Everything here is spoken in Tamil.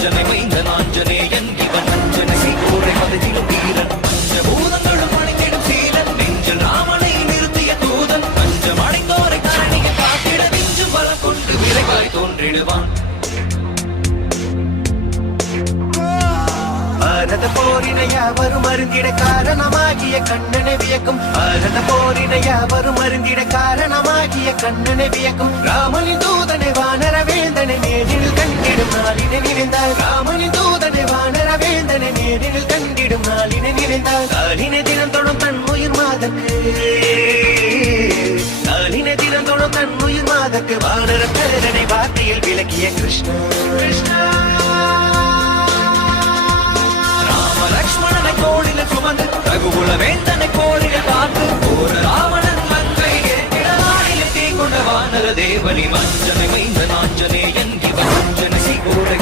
அஞ்சனை மைந்தன் ஆஞ்சநேயன் இவன் அஞ்சனை சீகோரை மதித்திடும் வீரன் பஞ்சபூதங்களும் அணிந்திடும் சீலன் நெஞ்சில் ராமனை நிறுத்திய தூதன் பஞ்சம் அடைந்தோரை கரணியை காத்திட நெஞ்சும் பலம் கொண்டு விரைவாய் தோன்றிடுவான் பாரத போரினையா வரும் அருந்திட காரணமாகிய கண்ணனை வியக்கும் பாரத போரினையா வரும் அருந்திட காரணமாகிய கண்ணனை வியக்கும் ராமனின் தூதனை வானர வேந்தனை நேரில் கண்டிடும் நாளினை நினைந்தார் ராமனின் தூதனை வானர வேந்தனை நேரில் கண்டிடும் நாளினை நினைந்தார் நாளினை தினம் தொடும் தன் உயிர் மாதக்கு நாளினை தினம் தொடும் தன் உயிர் மாதக்கு வானர பேரனை வார்த்தையில் விளக்கிய கிருஷ்ணா கிருஷ்ணா லக்ஷ்மணனை கோடில சுமந்து ரகுகுல வேந்தனை கோடில பார்த்து போற ராவணன் மங்கை ஏற்றிட தீ கொண்ட வானர தேவனி மஞ்சனை மைந்த நாஞ்சனே என் இவன் அஞ்சனை சீகோரை